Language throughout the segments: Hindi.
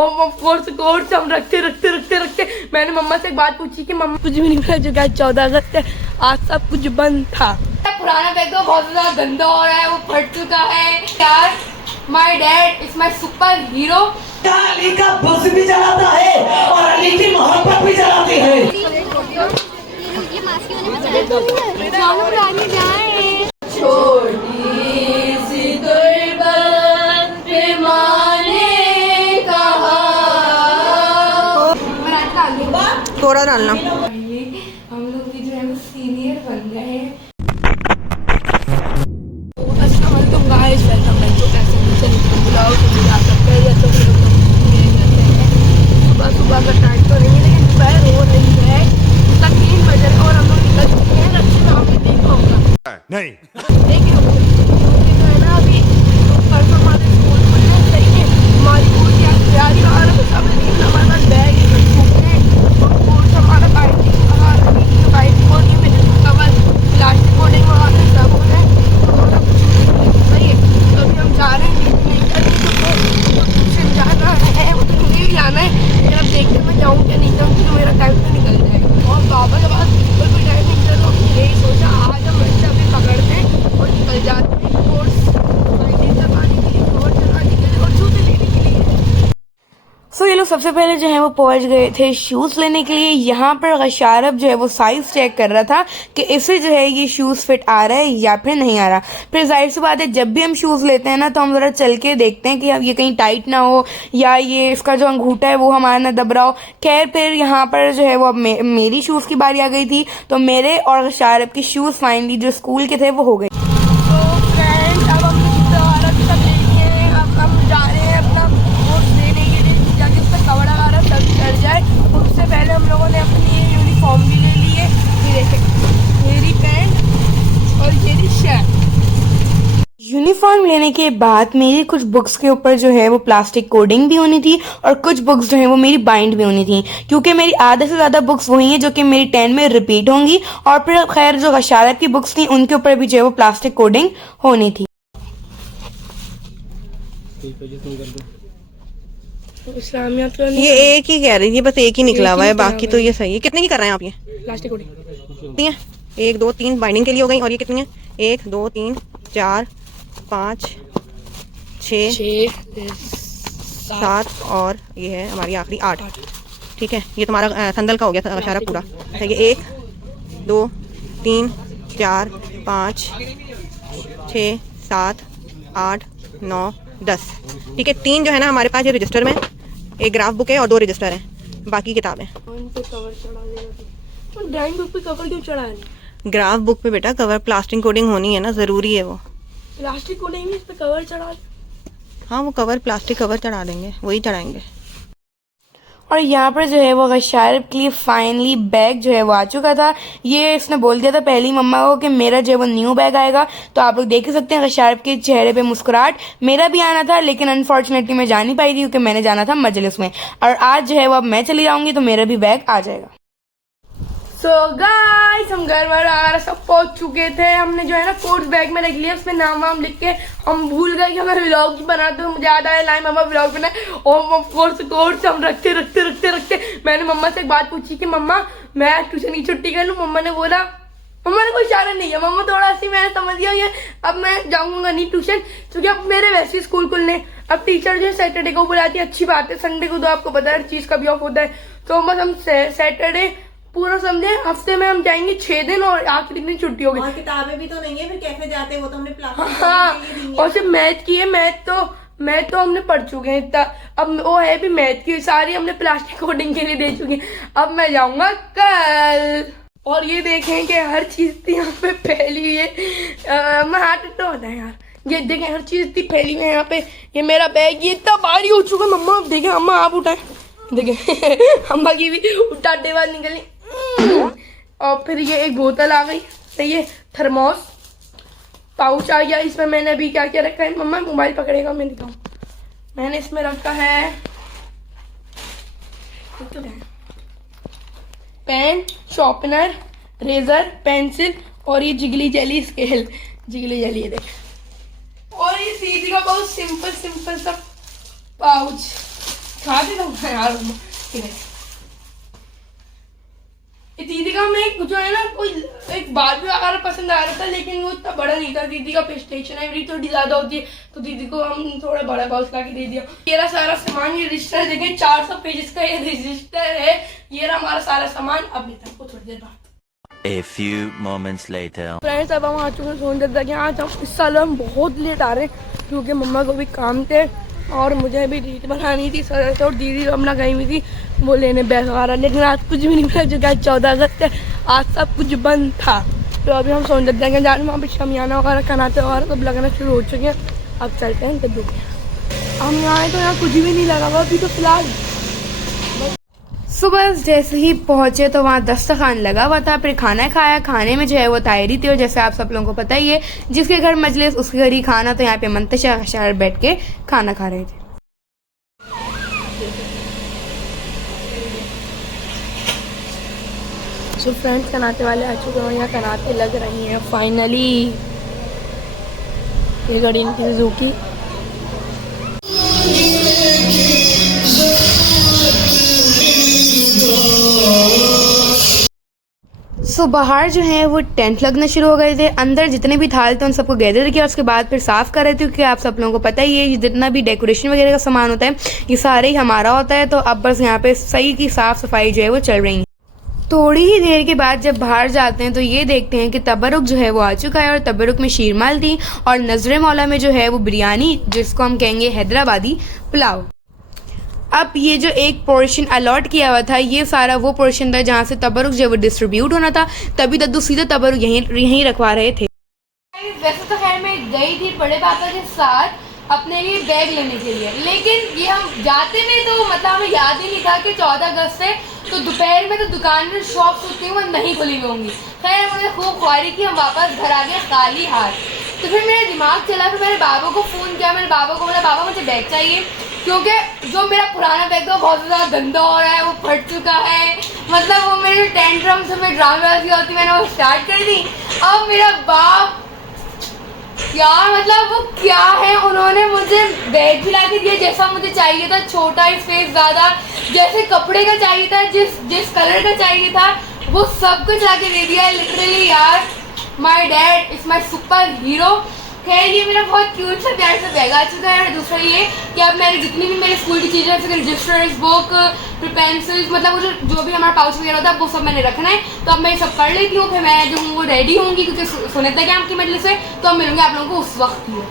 कोर्स हम रखते मैंने मम्मा से एक बात पूछी कि मम्मा कुछ भी नहीं पता चुका 14 अगस्त है, आज सब कुछ बंद था। पुराना बैग तो बहुत ज्यादा गंदा हो रहा है, वो फट चुका है यार। My dad is my super hero. Ali का बस भी चलाता है और अली की मोहब्बत भी चलाती है। छोटी सी गुर्बत पे माने कहा। थोड़ा डालना। हम लोग भी जो है सीनियर बन गए हैं। गाइस वेलकम बैक टू कैसे ब्लॉग। सुबह सुबह का टाइम तो नहीं है, लेकिन दोपहर हो रही है, 3 बजे और हम लोग निकल चुके हैं। रक्षी में आपने देखा होगा नहीं, देखिए जो है ना, अभी परसों हमारे स्कूल खुलने सही है, हमारी पूरी तैयारी आ रही है। सब लेकिन हमारे पास बैग है, सब छूट है और कोर्स हमारा बाइक को नहीं मिले, कवर प्लास्टिक कोडिंग वगैरह सब हो रहा है। सही है, तो अभी हम जा रहे हैं ट्यूशन जाना है, वो तो मुझे भी जाना है, लेकिन अब देखते हैं मैं जाऊँ क्या नहीं जाऊँ, क्योंकि मेरा टाइम तो निकल जाएगा और बाबा के पास बिल्कुल भी टाइम नहीं चल। तो यही सोचा आज हम बच्चे अभी पकड़ते हैं और निकल जाते हैं कोर्स चलाने के लिए, कवर चलाने के लिए और जूते लेने के लिए। सो ये लोग सबसे पहले जो है वो पहुंच गए थे शूज़ लेने के लिए। यहाँ पर गशारब जो है वो साइज़ चेक कर रहा था कि इसे जो है ये शूज़ फिट आ रहा है या फिर नहीं आ रहा। फिर जाहिर सी बात है, जब भी हम शूज़ लेते हैं ना, तो हम ज़रा चल के देखते हैं कि अब ये कहीं टाइट ना हो या ये इसका जो अंगूठा है वो हमारा ना दब रहा हो। खैर फिर यहाँ पर जो है वो अब मेरी शूज़ की बारी आ गई थी, तो मेरे और गशारब के शूज़ फाइनली जो स्कूल के थे वो हो गए। उससे पहले हम लोगों ने अपनी यूनिफॉर्म भी ले ली है। ये देखें, मेरी पैंट और ये शर्ट। यूनिफॉर्म लेने के बाद मेरी कुछ बुक्स के ऊपर जो है वो प्लास्टिक कोडिंग भी होनी थी और कुछ बुक्स जो है वो मेरी बाइंड भी होनी थी, क्योंकि मेरी आधे से ज़्यादा बुक्स वही हैं जो कि मेरी 10 में रिपीट होंगी। और फिर खैर जो गशारत की बुक्स थी उनके ऊपर भी जो है वो प्लास्टिक कोडिंग होनी थी। ये एक ही कह रही थी, बस एक ही निकला हुआ है, बाकी तो ये सही है। कितने की कर रहे हैं आप? ये प्लास्टिक कोडिंग है 1 2 3 बाइंडिंग के लिए हो गई, और ये कितनी है 1 2 3 4 5 6 7 और ये है हमारी आखिरी 8। ठीक है, ये तुम्हारा संदल का हो गया सारा पूरा। ये 1 2 3 4 5 6 7 8 9 10। ठीक है, 3 जो है ना हमारे पास ये रजिस्टर में, एक ग्राफ बुक है और 2 रजिस्टर हैं, बाकी किताबें। ड्राइंग बुक पे कवर क्यों चढ़ा है? ग्राफ बुक पे बेटा कवर प्लास्टिक कोडिंग होनी है ना, जरूरी है वो। प्लास्टिक कोडिंग में इस पे कवर चढ़ा? हाँ, वो कवर प्लास्टिक कवर चढ़ा देंगे, वही चढ़ाएंगे। और यहाँ पर जो है वो गशारब के लिए फाइनली बैग जो है वो आ चुका था। ये इसने बोल दिया था पहली मम्मा को कि मेरा जो है वो न्यू बैग आएगा, तो आप लोग देख ही सकते हैं गशारब के चेहरे पे मुस्कुराहट। मेरा भी आना था, लेकिन अनफॉर्चुनेटली मैं जा नहीं पाई थी, क्योंकि मैंने जाना था मजलिस में, और आज जो है वो अब मैं चली जाऊंगी तो मेरा भी बैग आ जाएगा। सो गाइस, हम घर वगैरह सब पहुंच चुके थे। हमने जो है ना कोर्स बैग में रख लिया, उसमें नाम वाम लिख के हम भूल गए कि हमें व्लॉग ही बनाते हुए मुझे याद आया लाइन मम्मा व्लॉग बना, और कोर्स हम रखते मैंने मम्मा से एक बात पूछी कि मम्मा मैं ट्यूशन की छुट्टी कर लूँ। मम्मा ने बोला, मम्मा ने कोई इशारा नहीं है, मम्मा थोड़ा सी मैंने समझ लिया ये अब मैं जाऊंगा नहीं ट्यूशन, क्योंकि अब मेरे वैसे ही स्कूल खुलने। अब टीचर जो है सैटरडे को बुलाती है, अच्छी बात है, संडे को तो आपको पता है हर चीज़ का भी ऑफ होता है। तो बस हम सैटरडे पूरा समझे, हफ्ते में हम जाएंगे 6 दिन और आखिरी दिन छुट्टी होगी। और किताबें भी तो नहीं है, फिर कैसे जाते हैं? वो तो हमने प्लास्टिक हाँ, और सिर्फ मैथ की है, मैथ तो हमने पढ़ चुके हैं इतना। अब वो है भी मैथ की, सारी हमने प्लास्टिक कोडिंग के लिए दे चुके हैं। अब मैं जाऊंगा कल। और ये देखें कि हर चीज थी यहाँ पे फैली हुई है। मैं हाथ तो होता है यार, ये देखें हर चीज इतनी फैली हुई है यहाँ पे। ये मेरा बैग ये इतना भारी हो चुका है। मम्मा देखें, अम्मा आप उठाए, देखें अम्मा की भी उठाते बाद निकली। और फिर ये एक बोतल आ गई, सही है, थर्मोस पाउच आ गया। इसमें मैंने अभी क्या क्या रखा है, मम्मा मोबाइल पकड़ेगा मैं दिखाऊं। मैंने इसमें रखा है पेन, शॉर्पनर, रेजर, पेंसिल और ये जिगली जेली स्केल, जिगली जेली है देख। और ये सीधी का बहुत सिंपल सा पाउच, खा भी दूंगा यार। ठीक है, दीदी का मैं जो है ना कोई एक बारबी वगैरह पसंद आ रहा था, लेकिन वो इतना बड़ा नहीं था। दीदी का स्टेशनरी थोड़ी ज्यादा होती है, तो दीदी को हम थोड़ा बड़ा बाउस ला के दे दिया। मेरा सारा सामान, ये रजिस्टर देखें 400 पेजेस का ये रजिस्टर है। ये रहा हमारा सारा सामान। अब लेते हैं थोड़ी देर बाद। A few moments later. Friends, अब हम आ चुके हैं सोनजद्दा के। आज हम इस साल हम बहुत लेट आ रहे हैं, क्योंकि मम्मा को भी काम थे और मुझे भी रीत बनानी थी सर से, और दीदी तो अपना गई हुई थी वो लेने बैग वगैरह। लेकिन आज कुछ भी नहीं मिला, जो कि 14 अगस्त है, आज सब कुछ बंद था। तो अभी हम सोनजद्दा के जा रहे हैं, वहाँ पर शमियाना वगैरह कनाते वगैरह सब लगना शुरू हो चुके हैं। अब चलते हैं गद्दू के। हम यहाँ आए तो यहाँ कुछ भी नहीं लगा हुआ अभी तो फिलहाल। सुबह जैसे ही पहुंचे तो वहाँ दस्तरखान लगा हुआ था, फिर खाना खाया। खाने में जो है वो तायरी थी, और जैसे आप सब लोगों को पता ही है, जिसके घर मजलिस उसके घर ही खाना। तो यहाँ पे मंतशा शहर बैठ के खाना खा रहे थे। सो फ्रेंड्स, कनाते वाले आ चुके हैं, यहाँ कनाते लग रही हैं फाइनली। ये गाड़ी इनकी सुजुकी। सो बाहर जो है वो टेंट लगना शुरू हो गए थे। अंदर जितने भी थाल थे उन सबको गैदर किया, उसके बाद फिर साफ़ कर रहे थे, क्योंकि आप सब लोगों को पता ही है ये जितना भी डेकोरेशन वगैरह का सामान होता है ये सारे ही हमारा होता है। तो अब बस यहाँ पे सही की साफ़ सफाई जो है वो चल रही है। थोड़ी ही देर के बाद जब बाहर जाते हैं तो ये देखते हैं कि तबरुक जो है वो आ चुका है, और तबरुक में शीरमाल थी, और नजरे मौला में जो है वो बिरयानी, जिसको हम कहेंगे हैदराबादी पुलाव। अब ये जो एक पोर्शन अलॉट किया हुआ था, ये सारा वो पोर्शन था जहाँ से तबरुक जो है वो डिस्ट्रीब्यूट होना था, तभी दद्दू सीधा तबरुक यहीं रखवा रहे थे। वैसे तो खैर मैं गई थी बड़े पापा के साथ अपने लिए बैग लेने के लिए, लेकिन ये हम जाते में तो मतलब हमें याद ही नहीं था कि 14 अगस्त से तो दोपहर में तो दुकान में शॉप्स होती हैं वो नहीं खुली हुई होंगी। खैर मुझे खूब ख्वारी की, हम वापस घर आ गए खाली हाथ। तो फिर मेरा दिमाग चला, फिर मेरे बाबा को फ़ोन किया। मेरे बाबा को बोला, बाबा मुझे बैग चाहिए, क्योंकि जो मेरा पुराना बैग था बहुत ज़्यादा गंदा हो रहा है, वो फट चुका है। मतलब वो मेरे टेंट्रम से मैं ड्रामेबाजी होती मैंने वो स्टार्ट कर दी। अब मेरा बाप यार मतलब वो क्या है, उन्होंने मुझे बैग भी ला के दिया जैसा मुझे चाहिए था, छोटा स्पेस ज़्यादा, जैसे कपड़े का चाहिए था, जिस कलर का चाहिए था वो सब कुछ ला के दे दिया है लिटरली यार। My dad is my super hero. खैर ये मेरा बहुत क्यूट सा प्यार सा बैग आ चुका है। और दूसरा ये कि अब मैंने जितनी भी मेरे स्कूल की चीज़ें जैसे रजिस्टर्स, बुक, फिर पेंसिल्स, मतलब वो जो भी हमारा पाउच वगैरह होता है वो सब मैंने रखना है। तो अब मैं ये सब कर लेती हूँ, फिर मैं जो हूँ वो रेडी होंगी, क्योंकि सुनेता कैंप की मजलिस से तो अब मिलूंगी आप लोगों को उस वक्त ही।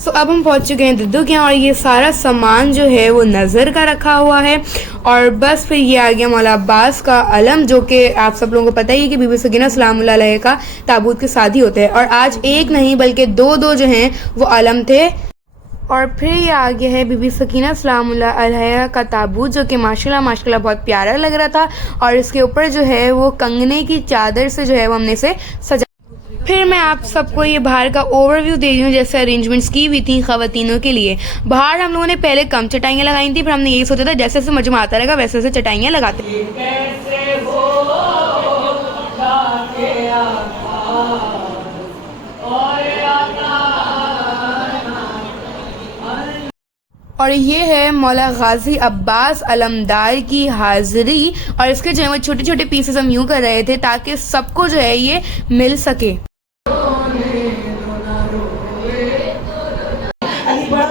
सो अब हम पहुंच चुके हैं दद्दू के यहाँ, और ये सारा सामान जो है वो नज़र का रखा हुआ है। और बस फिर ये आ गया मौला अब्बास का अलम, जो कि आप सब लोगों को पता ही है कि बीबी सकीना सलामुल्लाह अलैहा का ताबूत के साथ ही होते हैं। और आज एक नहीं बल्कि दो जो हैं वो अलम थे। और फिर ये आ गया है बीबी सकीना सलामुल्लाह अलैहा का ताबूत, जो कि माशाल्लाह बहुत प्यारा लग रहा था। और इसके ऊपर जो है वो कंगने की चादर से जो है वो हमने इसे सजा। फिर मैं आप सबको ये बाहर का ओवरव्यू दे रही हूँ, जैसे अरेंजमेंट्स की हुई थी ख़वातीनों के लिए। बाहर हम लोगों ने पहले कम चटाइयाँ लगाई थी, फिर हमने यही सोचा था जैसे जैसे मजमा आता रहेगा वैसे वैसे चटाइयाँ लगाते। और ये है मौला गाजी अब्बास अलमदार की हाजिरी, और इसके जो है वो छोटे छोटे पीसेस हम यूँ कर रहे थे ताकि सबको जो है ये मिल सके। अली बड़ा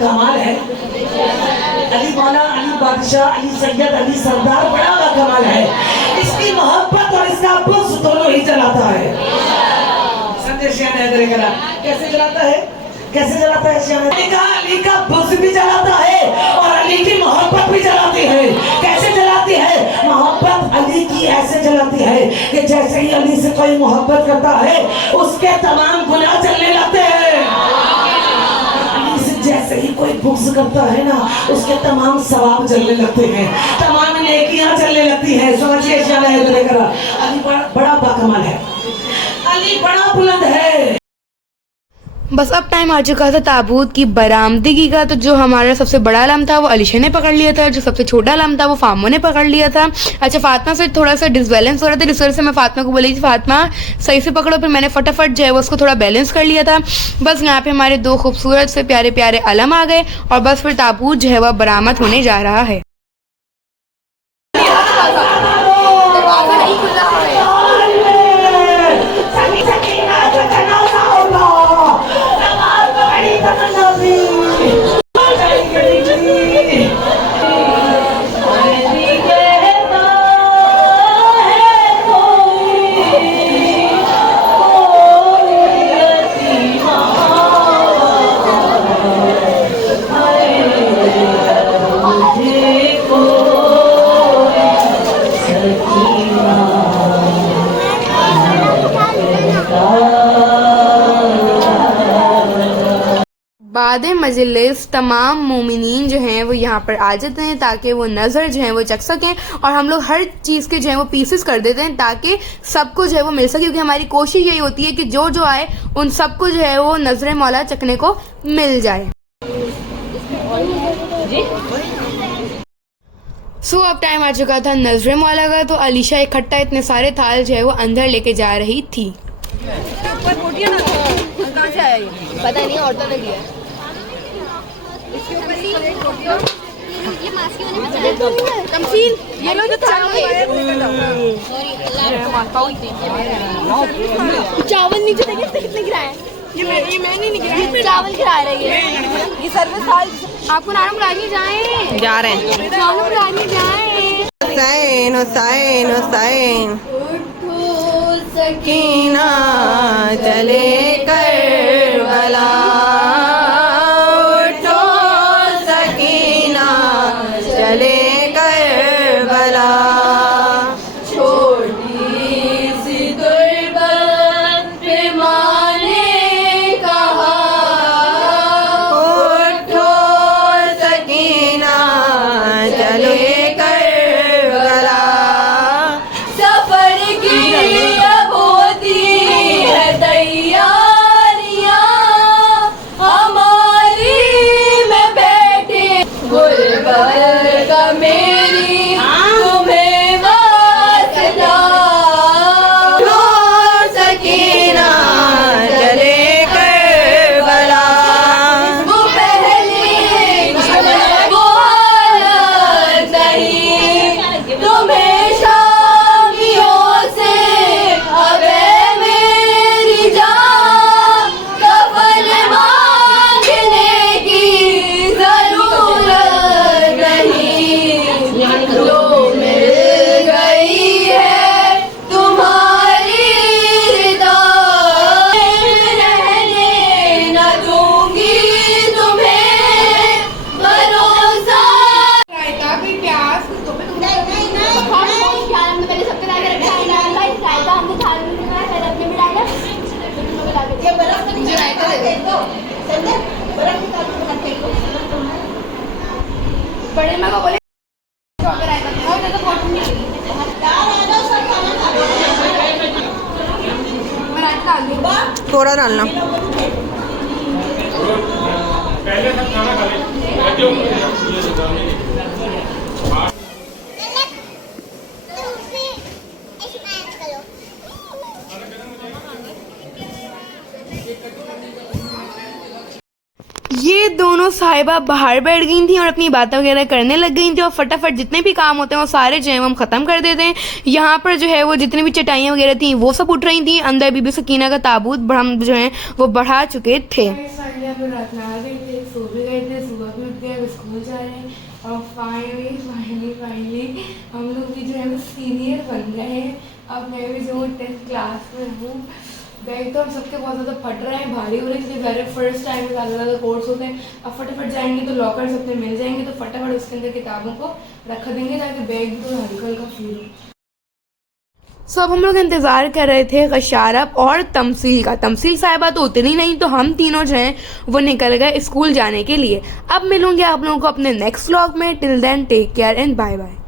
कमाल है, अली मौला, अली बादशाह, अली सैयद, अली सरदार बड़ा कमाल है। इसकी मोहब्बत और इसका बुग़्ज़ दोनों ही जलाता है। संजय सिंह ने कैसे जलाता है, कैसे जलाता है? अली का बुग़्ज़ भी जलाता है और अली की मोहब्बत भी जलाती है। कैसे जलाती है? मोहब्बत अली की ऐसे जलाती है कि जैसे ही अली से कोई मोहब्बत करता है उसके तमाम गुनाह जलने लगते हैं। अली से जैसे ही कोई बुग़्ज़ करता है ना, उसके तमाम सवाब जलने लगते हैं, तमाम नेकियां जलने लगती हैं। समझिए अली बड़ा बाकमाल है, अली बड़ा बुलंद है। बस अब टाइम आ चुका था ताबूत की बरामदगी का। तो जो हमारा सबसे बड़ा अलाम था वो अलीशा ने पकड़ लिया था, जो सबसे छोटा अलाम था वो फामो ने पकड़ लिया था। अच्छा, फातिमा से थोड़ा सा डिसबैलेंस हो रहा था, जिस वजह से मैं फातिमा को बोली थी फातिमा सही से पकड़ो, फिर मैंने फटाफट जो है वो उसको थोड़ा बैलेंस कर लिया था। बस यहाँ पे हमारे दो खूबसूरत से प्यारे प्यारे अलाम आ गए और बस फिर ताबूत जो है वह बरामद होने जा रहा है। दरवाजा नहीं खुल रहा है। बाद मजलिस तमाम मोमिनीन जो हैं वो यहाँ पर आ जाते हैं ताकि वो नज़र जो है वो चख सकें, और हम लोग हर चीज़ के जो है वो पीसेस कर देते हैं ताकि सबको जो है वो मिल सके, क्योंकि हमारी कोशिश यही होती है कि जो जो आए उन सबको जो है वो नजर मौला चखने को मिल जाए। अब टाइम आ चुका था नजर मौला का। तो अलीशा इकट्ठा इतने सारे थाल जो है वो अंदर लेके जा रही थी। कहाँ से आया ये? पता नहीं, औरतों ने दिया है। तमसील, ये लो जो चावल नीचे देखिए कितने गिराए हैं। ये मैंने नहीं गिराया, चावल गिरा रही है। ये सर्विस हाल आपको नाम बुलाने जाए जा रहे हैं। नाम बुलाने जाए। हुसैन हुसैन हुसैन सकीना चले करबला, उठो सकीना चले करबला। छोटी सी गुर्बत पे माँ ने कहा, उठो सकीना चले करबला। सफर की अब होती है तैयारियां, हमारी में बैठे गुर्बत का मेरी तुम्हें वास्ता। उठो सकीना चले करबला। वो पहले वो हालत नहीं, तुम्हें शामियों से अब है मेरी जान, कफन मांगने की जरूरत नहीं। जो मिल गई है तुम्हारी रिदा, रहने न दूंगी तुम्हें भरोसा। रायता भी प्याज तो मैंने सबके लाके रखा है ना, रायता हमने थाल में बनाया है, अपने में डाला। ये बर्फ का मुझे रायता दे दो, चलते बर्फ की थाली में रखते हो। बड़े माँ को बोले रायता बहुत ज़्यादा कॉटन नहीं मैं रायता डाल दूँ। थोड़ा डालना। ये दोनों साहिबा बाहर बैठ गई थी और अपनी बातें वगैरह करने लग गई थी, और फटाफट जितने भी काम होते हैं वो सारे जो है हम ख़त्म कर देते हैं। यहाँ पर जो है वो जितनी भी चटाइयाँ वगैरह थी वो सब उठ रही थी। अंदर बीबी सकीना का ताबूत हम जो है वो बढ़ा चुके थे। रात में आ गए थे, सो भी गए थे, सुबह भी उठ गए, स्कूल जा रहे हैं, और फाइनली हम लोग भी जो है वो सीनियर बन गए हैं। अब मैं भी जो 10th क्लास में हूँ। बैग तो हम सबके बहुत ज़्यादा फट रहे हैं, भारी हो रहे हैं, क्योंकि वेरी फर्स्ट टाइम में ज़्यादा कोर्स होते हैं। अब फटाफट जाएंगे तो लॉकर सबसे मिल जाएंगे, तो फटाफट उसके अंदर किताबों को रख देंगे ताकि बैग भी थोड़ा हल्का हल्का फील हो। अब हम लोग इंतज़ार कर रहे थे गशारब और तमसील का। तमसील साहिबा तो उतनी नहीं, तो हम तीनों जो हैं वो निकल गए स्कूल जाने के लिए। अब मिलूंगी आप लोगों को अपने नेक्स्ट व्लॉग में। Till then take care and bye bye.